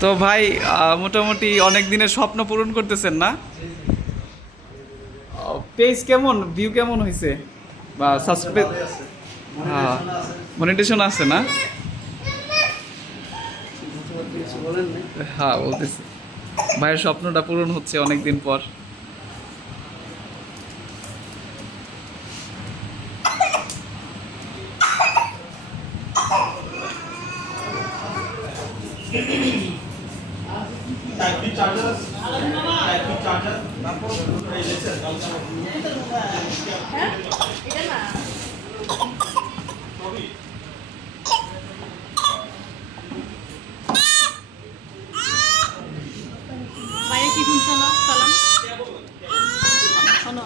তো ভাই মোটামুটি অনেক দিনের স্বপ্ন পূরণ করতেছেন না? পেজ কেমন, ভিউ কেমন হয়েছে বা সাবস্ক্রাইব? ভালোই আছে। হ্যাঁ, মনিটাইজেশন আছে। মনিটেশন আছে না? কিছু বলেন নাই? হ্যাঁ বলতেছি, ভাইয়ের স্বপ্নটা পূরণ হচ্ছে অনেক দিন পর। টাইপ চার্জার আছে। Type charger. তারপর এই লেসের কালচার। হ্যাঁ এটা না সবই। মায়ের কি শুনছো না সালাম শোনো